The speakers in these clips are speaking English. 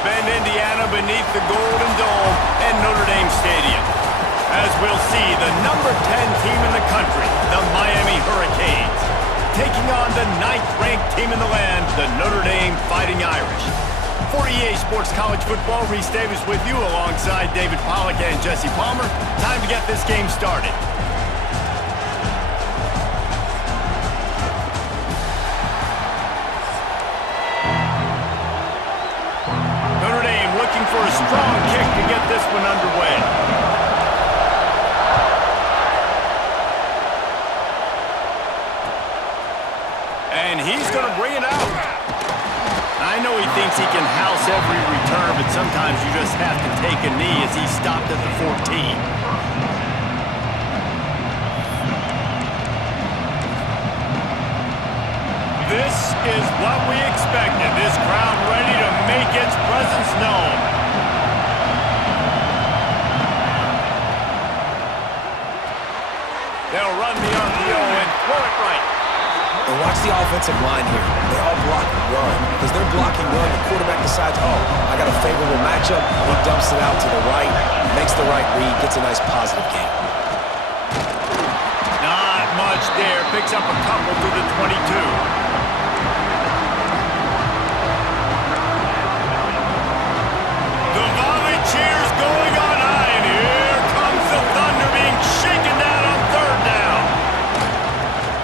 Bend, Indiana, beneath the Golden Dome and Notre Dame Stadium. As we'll see, the number 10 team in the country, the Miami Hurricanes, taking on the 9th-ranked team in the land, the Notre Dame Fighting Irish. For EA Sports College Football, Reese Davis with you alongside David Pollack and Jesse Palmer. Time to get this game started. Notre Dame looking for a strong kick to get this one underway. And he's going to bring it out. I know he thinks he can house every return, but sometimes you just have to take a knee as he stopped at the 14. This is what we expected. This crowd ready to make its presence known. They'll run the RPO and throw it right. And watch the offensive line here. They all block run. Because they're blocking run, the quarterback decides, oh, I got a favorable matchup. He dumps it out to the right, makes the right read, gets a nice positive gain. Not much there. Picks up a couple to the 22. The volley cheers going on high, and here comes the Thunder being shaken down on 3rd down.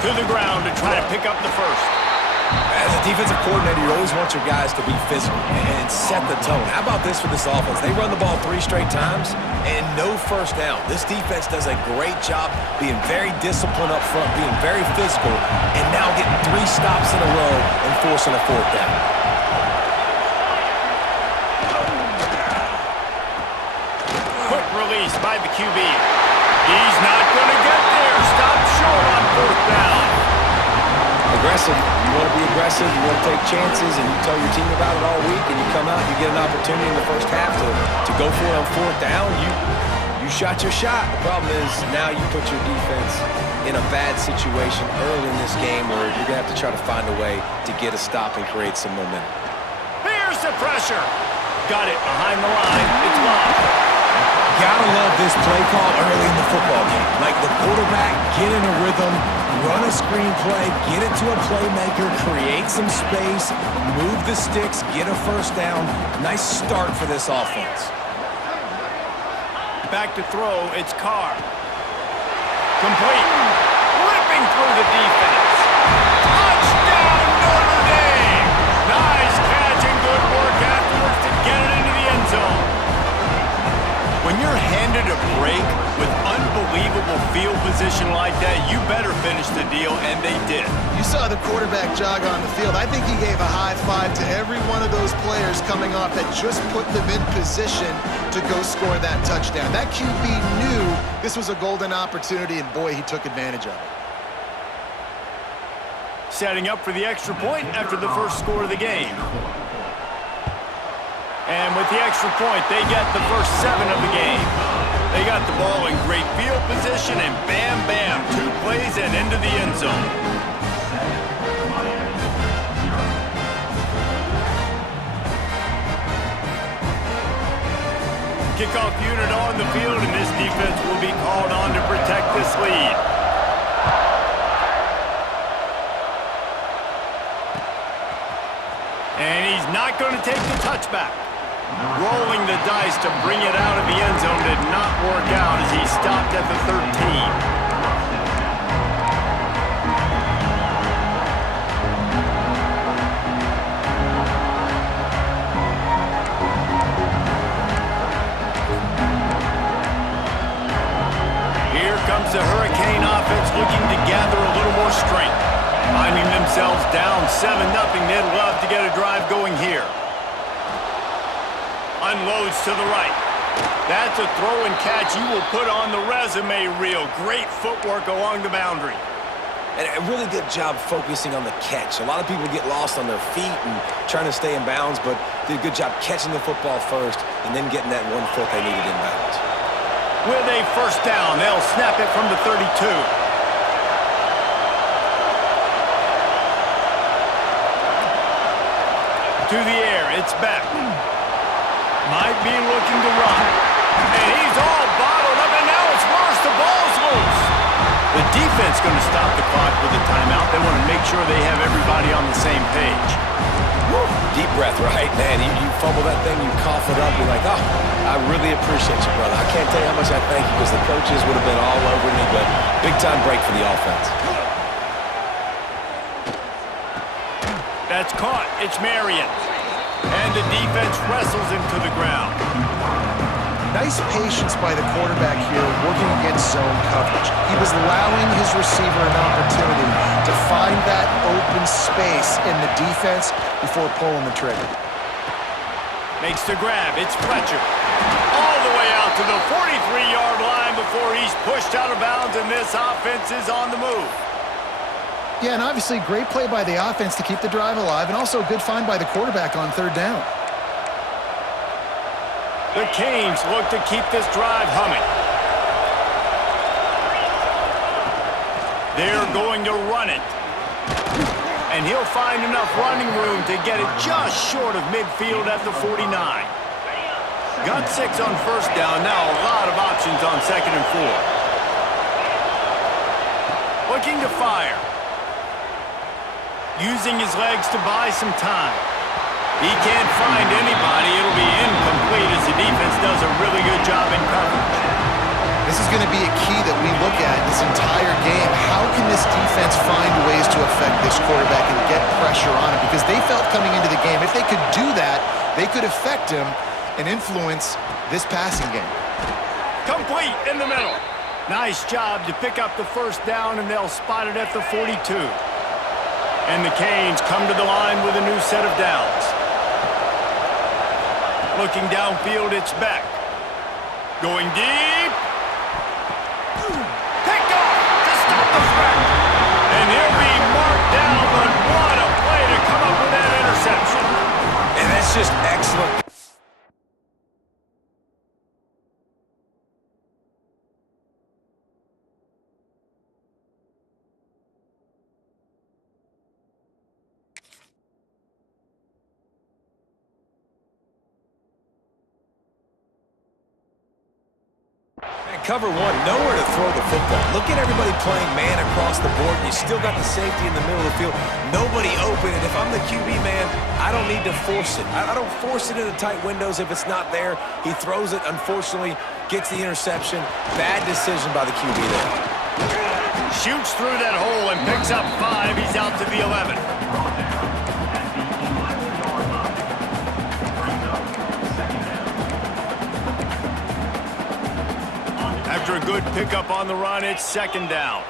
To the ground to try to pick up the first. As a defensive coordinator, you always want your guys to be physical and set the tone. How about this for this offense? They run the ball 3 straight times and no first down. This defense does a great job being very disciplined up front, being very physical, and now getting 3 stops in a row and forcing a 4th down. Quick release by the QB. He's not going to get there. Stop short on 4th down. Aggressive. You want to be aggressive. You want to take chances, and you tell your team about it all week, and you come out and you get an opportunity in the first half to go for it on 4th down. You shot your shot. The problem is now you put your defense in a bad situation early in this game where you're going to have to try to find a way to get a stop and create some momentum. Here's the pressure. Got it behind the line. It's locked. Gotta love this play call early in the football game. Like the quarterback, get in a rhythm, run a screen play, get it to a playmaker, create some space, move the sticks, get a first down. Nice start for this offense. Back to throw, it's Carr. Complete. Ripping through the defense. Touchdown, Notre Dame! Nice catch and good work afterwards to get it into the end zone. When you're handed a break with unbelievable field position like that, you better finish the deal, and they did. You saw the quarterback jog on the field. I think he gave a high five to every one of those players coming off that just put them in position to go score that touchdown. That QB knew this was a golden opportunity, and boy, he took advantage of it. Setting up for the extra point after the first score of the game. And with the extra point, they get the first 7 of the game. They got the ball in great field position, and bam, bam, 2 plays and into the end zone. Kickoff unit on the field, and this defense will be called on to protect this lead. And he's not going to take the touchback. Rolling the dice to bring it out of the end zone did not work out as he stopped at the 13. Here comes the Hurricane offense looking to gather a little more strength. Finding themselves down 7-0, they'd love to get a drive going here. Unloads to the right. That's a throw and catch you will put on the resume reel. Great footwork along the boundary. And a really good job focusing on the catch. A lot of people get lost on their feet and trying to stay in bounds, but did a good job catching the football first and then getting that 1 foot they needed in bounds. With a first down, they'll snap it from the 32. To the air, it's back. Might be looking to run. And he's all bottled up, and now it's worse. The ball's loose. The defense going to stop the clock with a timeout. They want to make sure they have everybody on the same page. Woo. Deep breath, right? Man, you fumble that thing, you cough it up, you're like, oh, I really appreciate you, brother. I can't tell you how much I thank you because the coaches would have been all over me, but big-time break for the offense. That's caught. It's Marion. And the defense wrestles him to the ground. Nice patience by the quarterback here working against zone coverage. He was allowing his receiver an opportunity to find that open space in the defense before pulling the trigger. Makes the grab. It's Fletcher. All the way out to the 43-yard line before he's pushed out of bounds, and this offense is on the move. Yeah, and obviously great play by the offense to keep the drive alive, and also a good find by the quarterback on third down. The Canes look to keep this drive humming. They're going to run it. And he'll find enough running room to get it just short of midfield at the 49. Got 6 on first down. Now a lot of options on 2nd and 4. Looking to fire. Using his legs to buy some time. He can't find anybody. It'll be incomplete as the defense does a really good job in coverage. This is going to be a key that we look at this entire game. How can this defense find ways to affect this quarterback and get pressure on him? Because they felt coming into the game, if they could do that, they could affect him and influence this passing game. Complete in the middle. Nice job to pick up the first down, and they'll spot it at the 42. And the Canes come to the line with a new set of downs. Looking downfield, it's Beck. Going deep. Picked off to stop the threat. And he'll be marked down, but what a play to come up with that interception. And that's just excellent. Cover one, nowhere to throw the football. Look at everybody playing man across the board. You still got the safety in the middle of the field. Nobody open. And if I'm the QB, man, I don't need to force it. I don't force it into tight windows if it's not there. He throws it, unfortunately, gets the interception. Bad decision by the QB there. Shoots through that hole and picks up 5. He's out to the 11. After a good pickup on the run, it's 2nd down.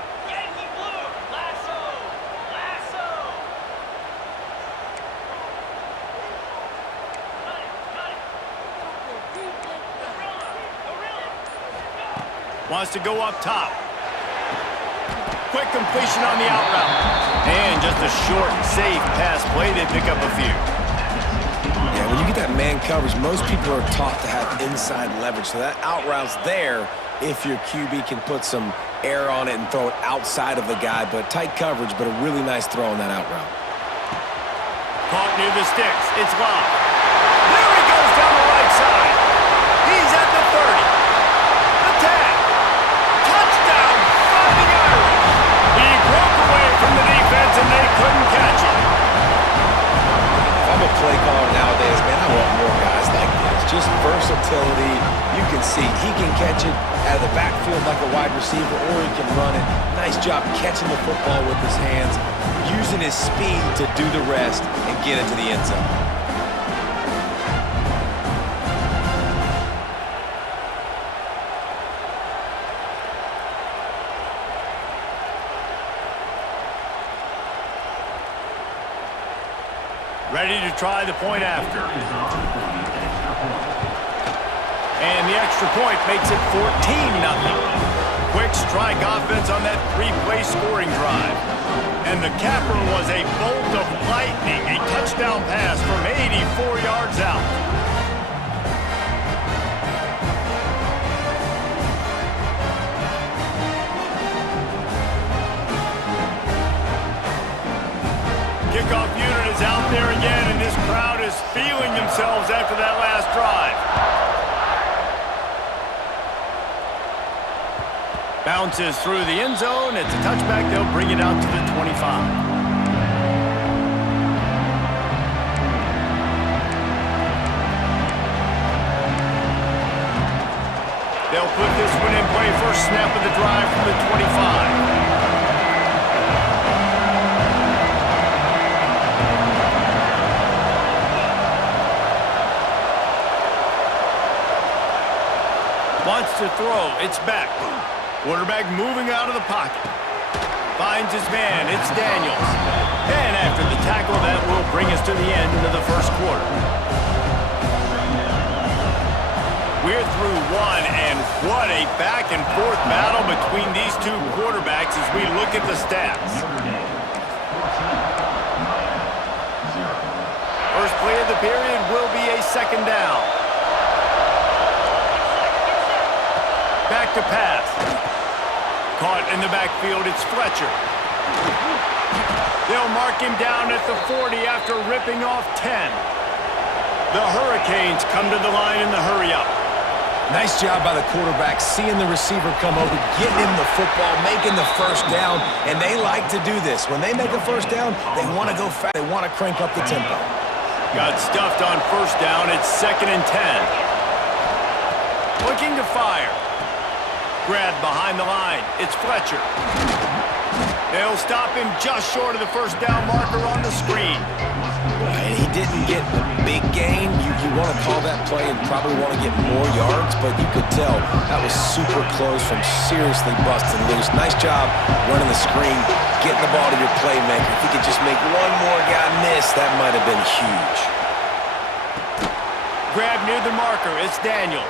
Wants to go up top. Quick completion on the out route. And just a short, safe pass play. They pick up a few. Yeah, when you get that man coverage, most people are taught to have inside leverage. So that out route's there if your QB can put some air on it and throw it outside of the guy. But tight coverage, but a really nice throw on that out route. Caught near the sticks. It's Love. There he goes down the right side. He's at the 30. The tag. Touchdown, Fighting Irish. He broke away from the defense, and they couldn't catch him. If I'm a play caller nowadays, man, I want more guys like this. Just versatility. You can see he can catch it out of the backfield like a wide receiver, or he can run it. Nice job catching the football with his hands, using his speed to do the rest and get into the end zone. Ready to try the point after. And the extra point makes it 14-0. Quick strike offense on that 3-play scoring drive. And the capper was a bolt of lightning, a touchdown pass from 84 yards out. Kickoff unit is out there again, and this crowd is feeling themselves after that last drive. Bounces through the end zone. It's a touchback. They'll bring it out to the 25. They'll put this one in play. First snap of the drive from the 25. Wants to throw. It's back. Quarterback moving out of the pocket. Finds his man. It's Daniels. And after the tackle, that will bring us to the end of the first quarter. We're through one, and what a back-and-forth battle between these two quarterbacks as we look at the stats. First play of the period will be a second down. Back to pass. Caught in the backfield, it's Fletcher. They'll mark him down at the 40 after ripping off 10. The Hurricanes come to the line in the hurry-up. Nice job by the quarterback, seeing the receiver come over, getting him the football, making the first down, and they like to do this. When they make a first down, they want to go fast. They want to crank up the tempo. Got stuffed on first down. It's 2nd and 10. Looking to fire. Grabbed behind the line. It's Fletcher. They'll stop him just short of the first down marker on the screen. And he didn't get a big gain. You want to call that play and probably want to get more yards, but you could tell that was super close from seriously busting loose. Nice job running the screen, getting the ball to your playmaker. If he could just make one more guy miss, that might have been huge. Grab near the marker. It's Daniels.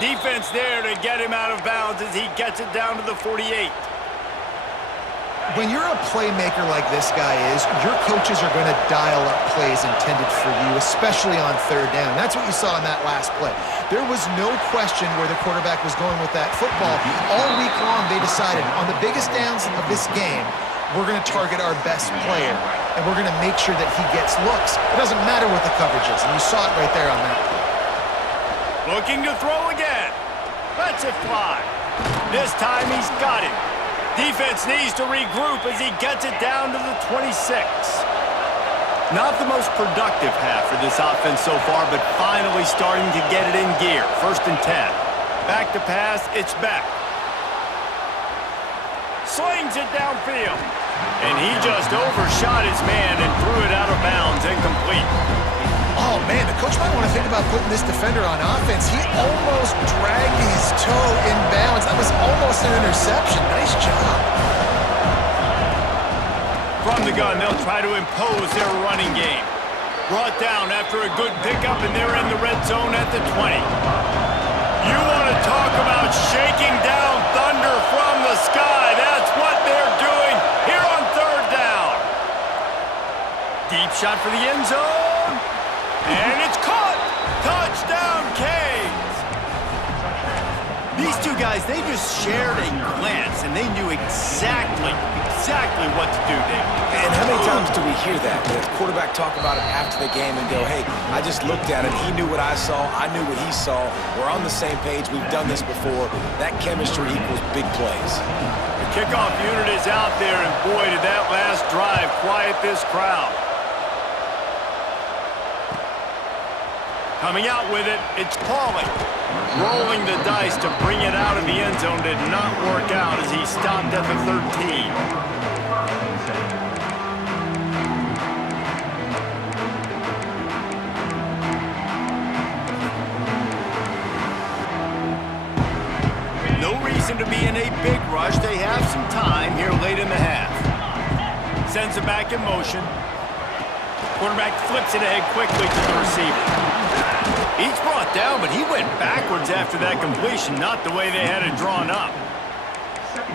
Defense there to get him out of bounds as he gets it down to the 48. When you're a playmaker like this guy is, your coaches are going to dial up plays intended for you, especially on third down. That's what you saw in that last play. There was no question where the quarterback was going with that football. All week long, they decided on the biggest downs of this game, we're going to target our best player, and we're going to make sure that he gets looks. It doesn't matter what the coverage is, and you saw it right there on that play. Looking to throw again. Lets it fly. This time he's got it. Defense needs to regroup as he gets it down to the 26. Not the most productive half for this offense so far, but finally starting to get it in gear. 1st and 10. Back to pass, it's back. Slings it downfield. And he just overshot his man and threw it out of bounds, incomplete. Oh, man, the coach might want to think about putting this defender on offense. He almost dragged his toe in bounds. That was almost an interception. Nice job. From the gun, they'll try to impose their running game. Brought down after a good pickup, and they're in the red zone at the 20. You want to talk about shaking down thunder from the sky. That's what they're doing here on third down. Deep shot for the end zone. And it's caught! Touchdown, Canes! These two guys, they just shared a glance, and they knew exactly what to do, Dave. And how many times do we hear that? The quarterback talk about it after the game and go, hey, I just looked at it. He knew what I saw. I knew what he saw. We're on the same page. We've done this before. That chemistry equals big plays. The kickoff unit is out there, and boy, did that last drive quiet this crowd. Coming out with it, it's Pauly. Rolling the dice to bring it out of the end zone did not work out as he stopped at the 13. No reason to be in a big rush. They have some time here late in the half. Sends it back in motion. Quarterback flips it ahead quickly to the receiver. He's brought down, but he went backwards after that completion, not the way they had it drawn up.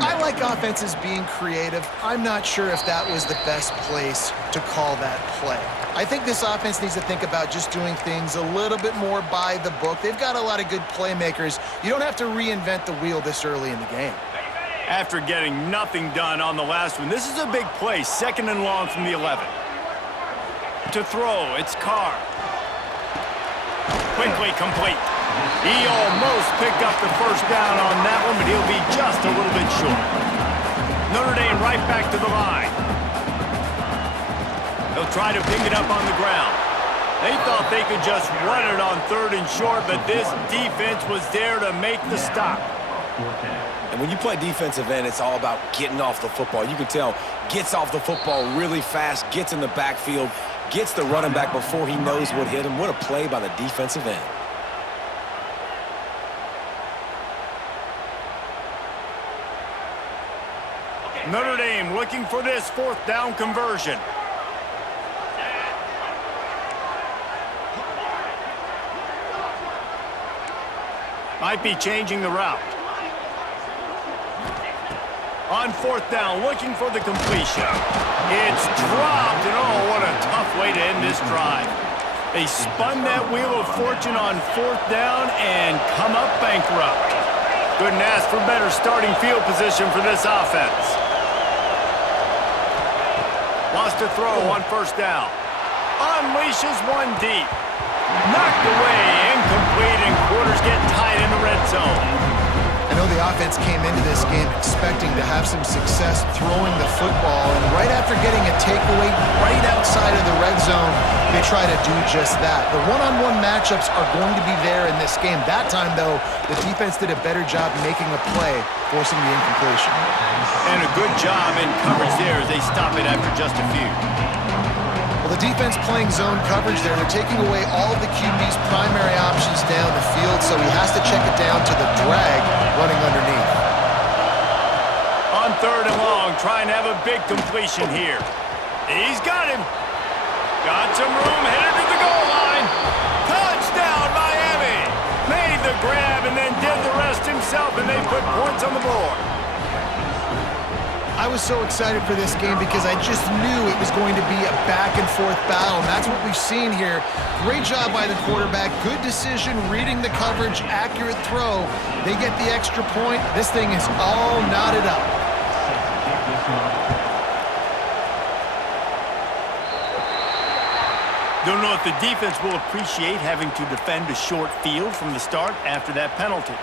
I like offenses being creative. I'm not sure if that was the best place to call that play. I think this offense needs to think about just doing things a little bit more by the book. They've got a lot of good playmakers. You don't have to reinvent the wheel this early in the game. After getting nothing done on the last one, this is a big play, 2nd and long from the 11. To throw, it's Carr. Quickly complete. He almost picked up the first down on that one, but but he'll be just a little bit short. Notre Dame right back to the line. They'll try to pick it up on the ground. They thought they could just run it on 3rd and short, but this defense was there to make the stop. And when you play defensive end, it's all about getting off the football. You can tell, gets off the football really fast, gets in the backfield, gets the running back before he knows what hit him. What a play by the defensive end. Notre Dame looking for this 4th down conversion. Might be changing the route. On 4th down, looking for the completion. It's dropped, and oh, what a tough way to end this drive. They spun that wheel of fortune on 4th down and come up bankrupt. Couldn't ask for better starting field position for this offense. Lost a throw on 1st down. Unleashes one deep. Knocked away, incomplete, and quarters get tight in the red zone. I know the offense came into this game expecting to have some success throwing the football, and right after getting a takeaway right outside of the red zone, they try to do just that. The one-on-one matchups are going to be there in this game. That time, though, the defense did a better job making a play, forcing the incompletion. And a good job in coverage there as they stop it after just a few. Well, the defense playing zone coverage there. They're taking away all of the QB's primary options down the field, so he has to check it down to the drag running underneath. On 3rd and long, trying to have a big completion here. He's got him. Got some room, headed to the goal line. Touchdown, Miami. Made the grab and then did the rest himself, and they put points on the board. I was so excited for this game because I just knew it was going to be a back-and-forth battle, and that's what we've seen here. Great job by the quarterback, good decision, reading the coverage, accurate throw. They get the extra point. This thing is all knotted up. Don't know if the defense will appreciate having to defend a short field from the start after that penalty.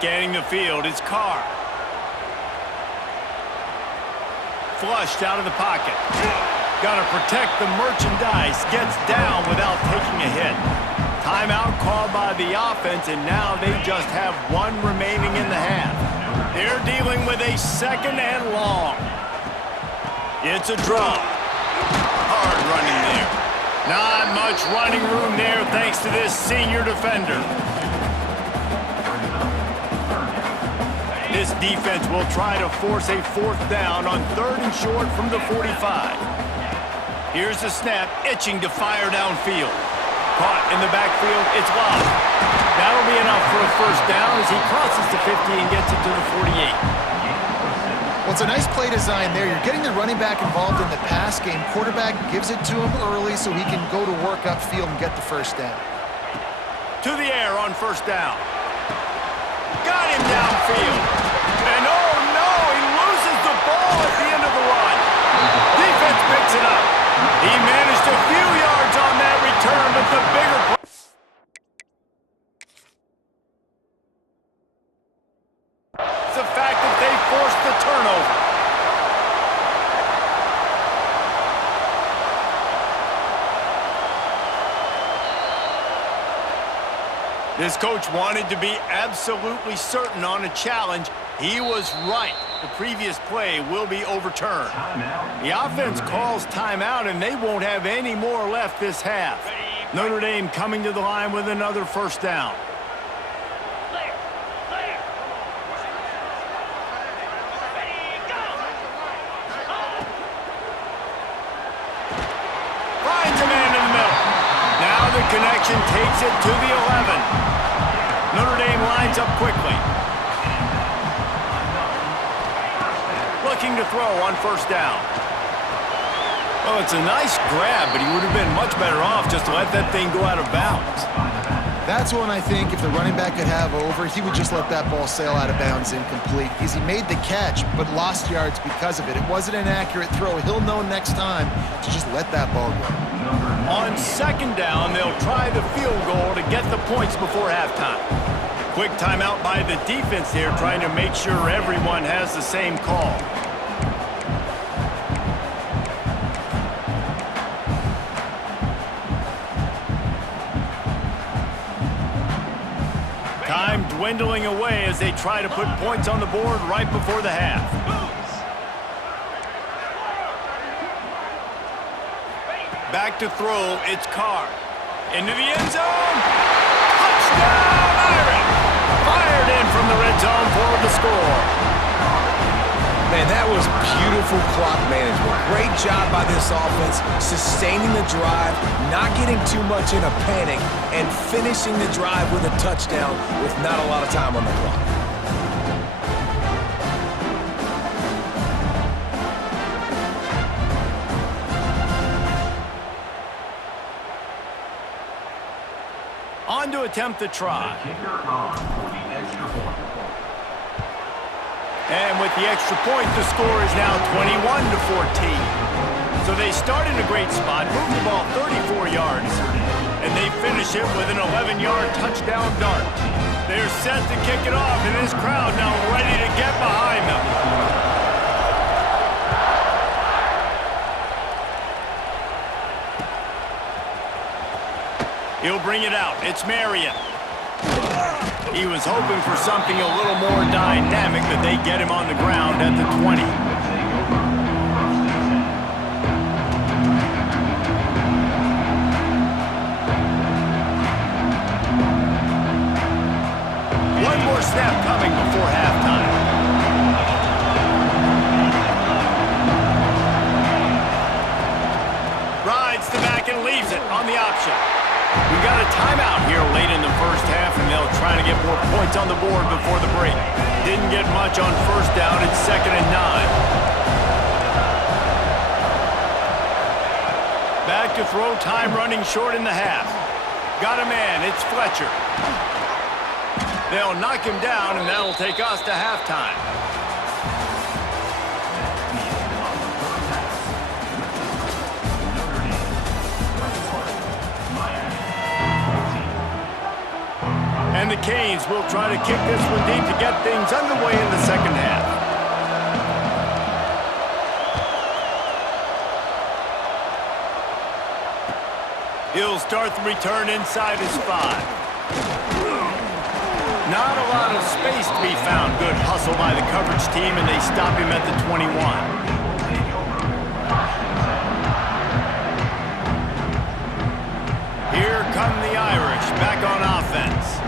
Scanning the field, it's Carr. Flushed out of the pocket. Got to protect the merchandise. Gets down without taking a hit. Timeout called by the offense, and now they just have one remaining in the half. They're dealing with a 2nd and long. It's a draw. Hard running there. Not much running room there thanks to this senior defender. This defense will try to force a 4th down on 3rd and short from the 45. Here's the snap, itching to fire downfield. Caught in the backfield, it's lost. That'll be enough for a 1st down as he crosses the 50 and gets it to the 48. Well, it's a nice play design there. You're getting the running back involved in the pass game. Quarterback gives it to him early so he can go to work upfield and get the 1st down. To the air on 1st down. Got him downfield. And oh no, he loses the ball at the end of the run. Defense picks it up. He managed a few yards on that return, but the bigger play. It's the fact that they forced the turnover. This coach wanted to be absolutely certain on a challenge. He was right. The previous play will be overturned. The offense calls timeout, and they won't have any more left this half. Notre Dame coming to the line with another 1st down. Finds a man in the middle. Now the connection takes it to the 11. Notre Dame lines up quickly. Looking to throw on 1st down. Well, it's a nice grab, but he would have been much better off just to let that thing go out of bounds. That's one I think if the running back could have over, he would just let that ball sail out of bounds incomplete. Because he made the catch, but lost yards because of it. It wasn't an accurate throw. He'll know next time to just let that ball go. On second down, they'll try the field goal to get the points before halftime. Quick timeout by the defense here, trying to make sure everyone has the same call. Time dwindling away as they try to put points on the board right before the half. Back to throw, it's Carr. Into the end zone. Touchdown, Irish! Fired in from the red zone for the score. Man, that was beautiful clock management. Great job by this offense, sustaining the drive, not getting too much in a panic, and finishing the drive with a touchdown with not a lot of time on the clock. On to attempt the try. And with the extra point, the score is now 21-14. So they start in a great spot, move the ball 34 yards, and they finish it with an 11-yard touchdown dart. They're set to kick it off, and this crowd now ready to get behind them. He'll bring it out. It's Marion. He was hoping for something a little more dynamic, but they get him on the ground at the 20. One more snap coming before halftime. Rides to back and leaves it on the option. We got a timeout here late in the first half, and they'll try to get more points on the board before the break. Didn't get much on first down. It's 2nd and 9. Back to throw, time running short in the half. Got a man. It's Fletcher. They'll knock him down, and that'll take us to halftime. And the Canes will try to kick this one deep to get things underway in the second half. He'll start the return inside his 5. Not a lot of space to be found. Good hustle by the coverage team, and they stop him at the 21. Here come the Irish back on offense.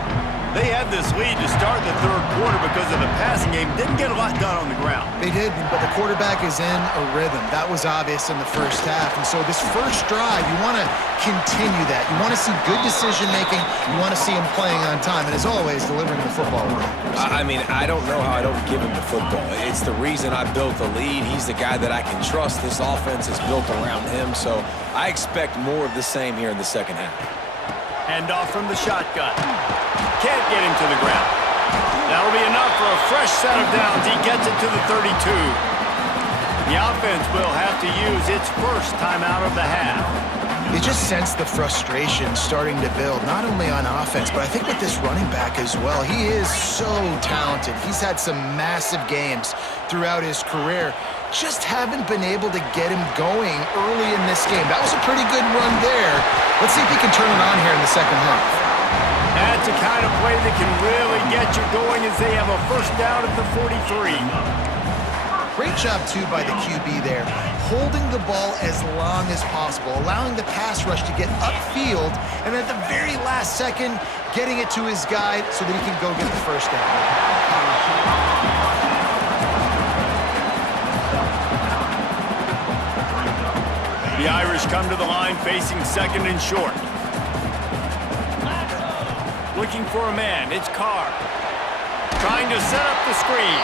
They had this lead to start the third quarter because of the passing game. Didn't get a lot done on the ground. They did, but the quarterback is in a rhythm. That was obvious in the first half. And so this first drive, you want to continue that. You want to see good decision-making. You want to see him playing on time. And as always, delivering the football. I mean, I don't know how I don't give him the football. It's the reason I built the lead. He's the guy that I can trust. This offense is built around him. So I expect more of the same here in the second half. Hand off from the shotgun. Can't get him to the ground. That'll be enough for a fresh set of downs. He gets it to the 32. The offense will have to use its first timeout of the half. You just sense the frustration starting to build, not only on offense, but I think with this running back as well. He is so talented. He's had some massive games throughout his career. Just haven't been able to get him going early in this game. That was a pretty good run there. Let's see if he can turn it on here in the second half. That's the kind of play that can really get you going as they have a first down at the 43. Great job, too, by the QB there, holding the ball as long as possible, allowing the pass rush to get upfield, and at the very last second, getting it to his guy so that he can go get the first down. The Irish come to the line facing 2nd and short. Looking for a man, it's Carr. Trying to set up the screen.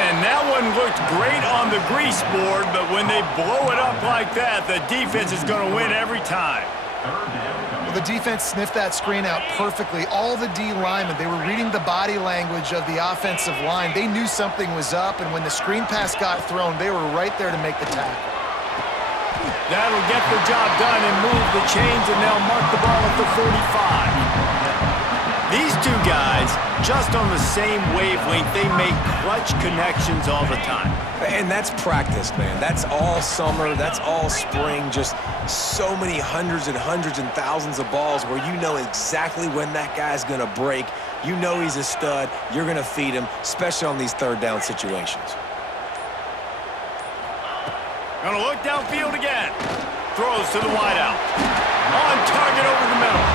And that one looked great on the grease board, but when they blow it up like that, the defense is going to win every time. Well, the defense sniffed that screen out perfectly. All the D linemen, they were reading the body language of the offensive line. They knew something was up, and when the screen pass got thrown, they were right there to make the tackle. That'll get the job done and move the chains, and they'll mark the ball at the 45. These two guys, just on the same wavelength, they make clutch connections all the time. And that's practice, man. That's all summer. That's all spring. Just so many hundreds and thousands of balls where you know exactly when that guy's going to break. You know he's a stud. You're going to feed him, especially on these third down situations. Gonna look downfield again. Throws to the wideout. On target over the middle.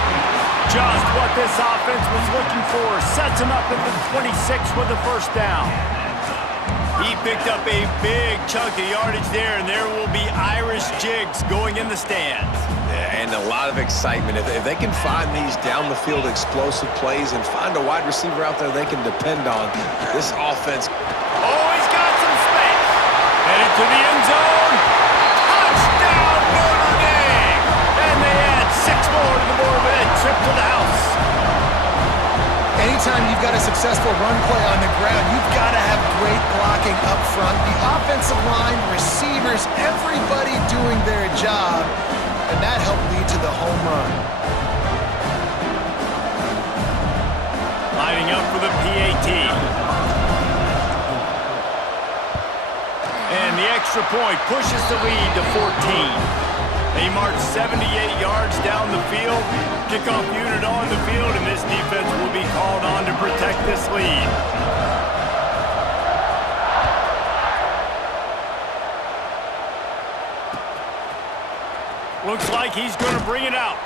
Just what this offense was looking for. Sets him up at the 26 with the first down. He picked up a big chunk of yardage there, and there will be Irish jigs going in the stands. Yeah, and a lot of excitement. If they can find these down-the-field explosive plays and find a wide receiver out there they can depend on, this offense... Oh, he's got some space. Headed to the end zone. Touchdown, Notre Dame! And they add 6 more to the board with a trip to the house. Anytime you've got a successful run play on the ground, you've got to have great blocking up front. The offensive line, receivers, everybody doing their job, and that helped lead to the home run. Lining up for the PAT. And the extra point pushes the lead to 14. They march 78 yards down the field. Kickoff unit on the field, and this defense will be called on to protect this lead. Looks like he's going to bring it out.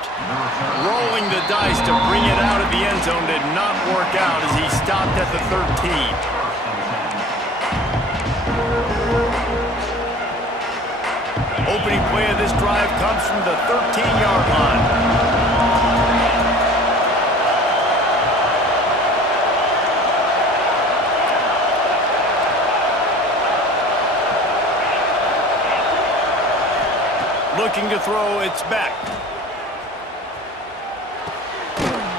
Rolling the dice to bring it out of the end zone did not work out as he stopped at the 13. Opening play of this drive comes from the 13-yard line. Looking to throw, it's Beck.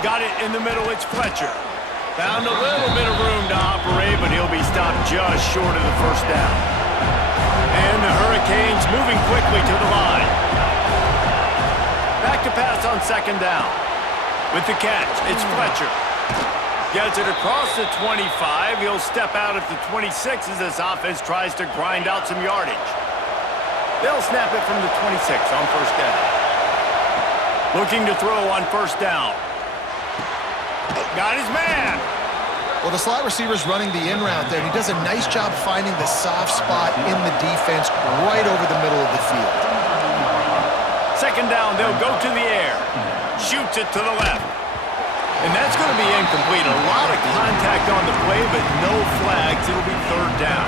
Got it in the middle, it's Fletcher. Found a little bit of room to operate, but he'll be stopped just short of the first down. And the Hurricanes moving quickly to the line. Back to pass on second down. With the catch, it's Fletcher. Gets it across the 25. He'll step out at the 26 as this offense tries to grind out some yardage. They'll snap it from the 26 on first down. Looking to throw on first down. Got his man. Well, the slot receiver's running the in route there, and he does a nice job finding the soft spot in the defense right over the middle of the field. Second down, they'll go to the air. Shoots it to the left. And that's going to be incomplete. A lot of contact on the play, but no flags. It'll be third down.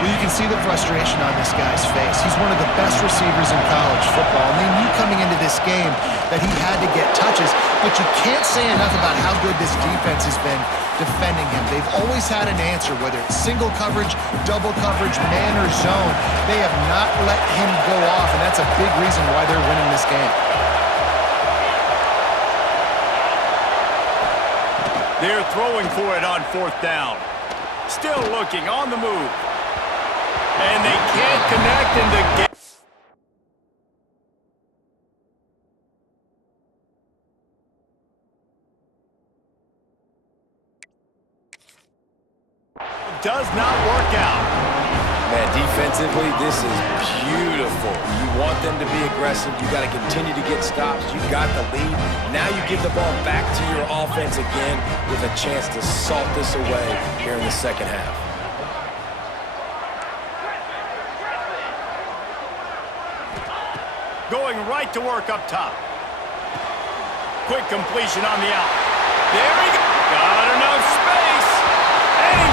Well, you can see the frustration on this guy's face. He's one of the best receivers in college football, and they knew coming into this game that he had to get touches, but you can't say enough about how good this defense has been defending him. They've always had an answer, whether it's single coverage, double coverage, man or zone. They have not let him go off, and that's a big reason why they're winning this game. They're throwing for it on fourth down. Still looking on the move. And they can't connect in the game. Does not work out. Man, defensively, this is beautiful. You want them to be aggressive. You got to continue to get stops. You got the lead. Now you give the ball back to your offense again with a chance to salt this away here in the second half. Going right to work up top. Quick completion on the out. There he goes. Got enough space. And he